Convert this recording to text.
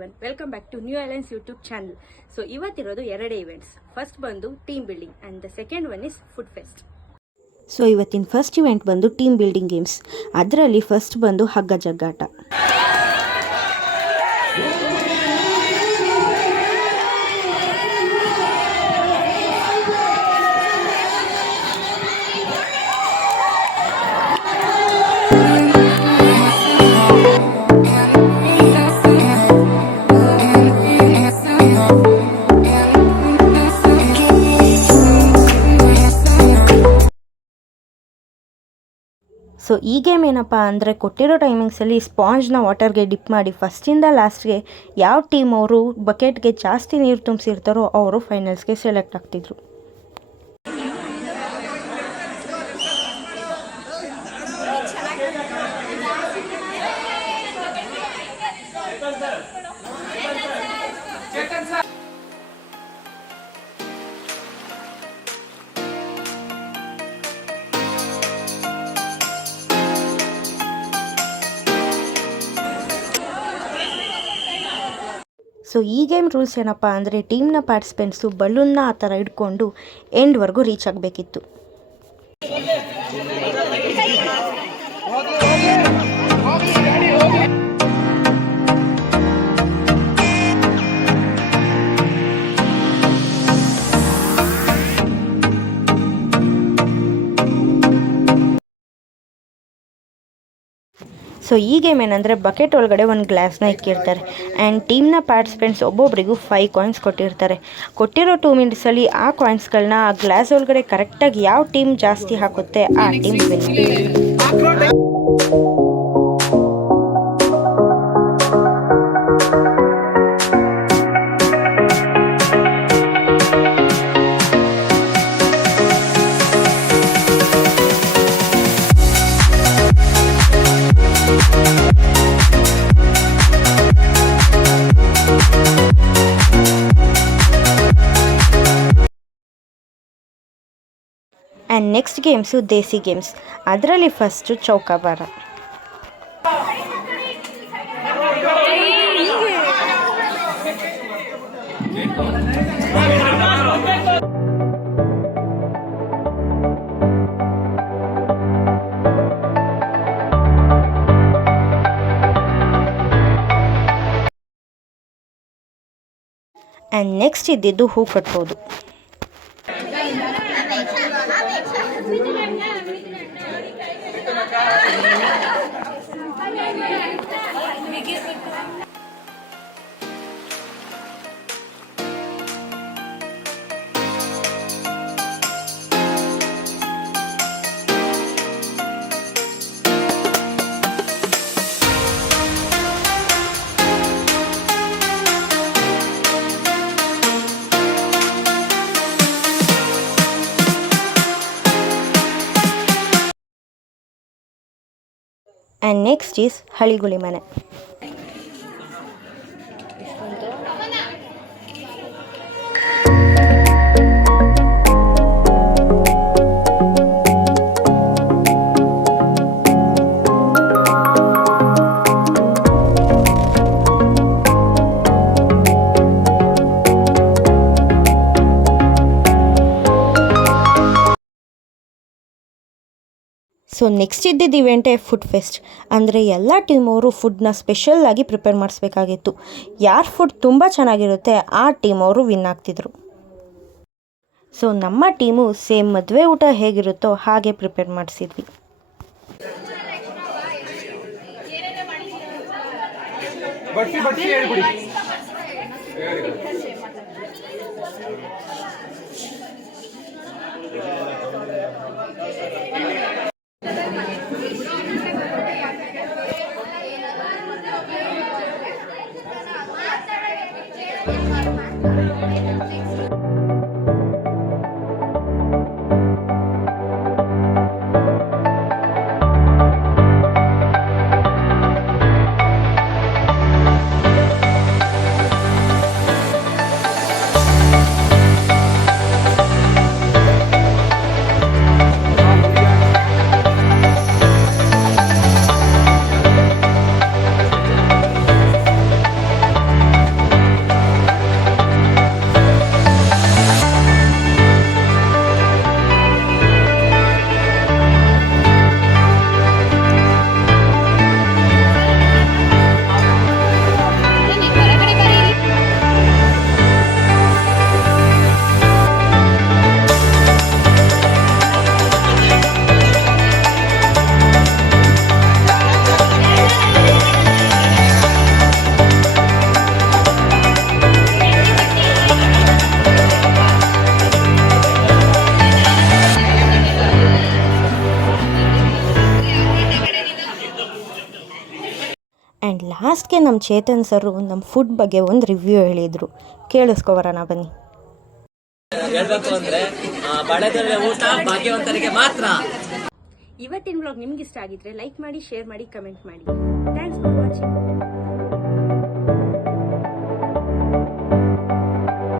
Everyone, welcome back to new alliance YouTube channel. So ಇವತ್ತಿರೋದು ಎರಡೇ events. First ಬಂದು team building and the second one is food fest. So ಇವತ್ತಿನ first event ಬಂದು team building games. ಅದರಲ್ಲಿ first ಬಂದು ಹಗ್ಗ ಜಗ್ಗಾಟ. So ಈ game ಏನಪ್ಪ ಅಂದರೆ ಕೊಟ್ಟಿರೋ ಟೈಮಿಂಗ್ಸಲ್ಲಿ ಸ್ಪಾಂಜ್ನ ವಾಟರ್ಗೆ ಡಿಪ್ ಮಾಡಿ ಫಸ್ಟಿಂದ ಲಾಸ್ಟ್ಗೆ ಯಾವ ಟೀಮ್ ಅವರು ಬಕೆಟ್ಗೆ ಜಾಸ್ತಿ ನೀರು ತುಂಬಿಸಿರ್ತಾರೋ ಅವರು ಫೈನಲ್ಸ್ಗೆ ಸೆಲೆಕ್ಟ್ ಆಗ್ತಿದ್ರು. ಸೊ ಈ ಗೇಮ್ ರೂಲ್ಸ್ ಏನಪ್ಪ ಅಂದರೆ ಟೀಮ್ನ ಪಾರ್ಟಿಸಿಪೆಂಟ್ಸು ಬಲೂನ್ನ ಆ ಥರ ಹಿಡ್ಕೊಂಡು ಎಂಡ್ವರೆಗೂ ರೀಚ್ ಆಗಬೇಕಿತ್ತು. ಸೊ ಈ ಗೇಮ್ ಏನಂದರೆ ಬಕೆಟ್ ಒಳಗಡೆ ಒಂದು ಗ್ಲಾಸ್ನ ಇಕ್ಕಿರ್ತಾರೆ ಆ್ಯಂಡ್ ಟೀಮ್ನ ಪಾರ್ಟಿಸಿಪೆಂಟ್ಸ್ ಒಬ್ಬೊಬ್ಬರಿಗೂ 5 ಕಾಯಿನ್ಸ್ ಕೊಟ್ಟಿರ್ತಾರೆ. ಕೊಟ್ಟಿರೋ 2 ಮಿನಿಟ್ಸಲ್ಲಿ ಆ ಕಾಯಿನ್ಸ್ಗಳನ್ನ ಆ ಗ್ಲಾಸ್ ಒಳಗಡೆ ಕರೆಕ್ಟಾಗಿ ಯಾವ ಟೀಮ್ ಜಾಸ್ತಿ ಹಾಕುತ್ತೆ ಆ team win. And next games Desi games. ಅದರಲ್ಲಿ ಫಸ್ಟು ಚೌಕಾಬಾರ. ಆ್ಯಂಡ್ ನೆಕ್ಸ್ಟ್ ಇದ್ದಿದ್ದು ಹೂ ಕಟ್ಬೋದು. ಆ್ಯಂಡ್ ನೆಕ್ಸ್ಟ್ ಈಸ್ ಹಳಿಗುಳಿ ಮನೆ. ಸೊ ನೆಕ್ಸ್ಟ್ ಇದ್ದಿದ್ದು ಇವೆಂಟೇ ಫುಡ್ ಫೆಸ್ಟ್. ಅಂದರೆ ಎಲ್ಲ ಟೀಮವರು ಫುಡ್ನ ಸ್ಪೆಷಲ್ಲಾಗಿ ಪ್ರಿಪೇರ್ ಮಾಡಿಸ್ಬೇಕಾಗಿತ್ತು. ಯಾರ ಫುಡ್ ತುಂಬ ಚೆನ್ನಾಗಿರುತ್ತೆ ಆ ಟೀಮ್ ಅವರು ವಿನ್ ಆಗ್ತಿದ್ರು. ಸೊ ನಮ್ಮ ಟೀಮು ಸೇಮ್ ಮದುವೆ ಊಟ ಹೇಗಿರುತ್ತೋ ಹಾಗೆ ಪ್ರಿಪೇರ್ ಮಾಡಿಸಿದ್ವಿ. ಲಾಸ್ಟ್ಗೆ ನಮ್ಮ ಚೇತನ್ ಸರು ನಮ್ಮ ಫುಡ್ ಬಗ್ಗೆ ಒಂದು ರಿವ್ಯೂ ಹೇಳಿದರು. ಕೇಳಿಸ್ಕೊಬರೋಣ ಬನ್ನಿ. ಹೇಳ್ಬೇಕು ಅಂದ್ರೆ ಬಡದರ ಊಟ ಭಾಗ್ಯವಂತರಿಗೆ ಮಾತ್ರ. ಇವತ್ತಿನ ವ್ಲಾಗ್ ನಿಮ್ಗೆ ಇಷ್ಟ ಆಗಿದ್ರೆ ಲೈಕ್ ಮಾಡಿ, ಶೇರ್ ಮಾಡಿ, ಕಮೆಂಟ್ ಮಾಡಿ. Thanks for watching.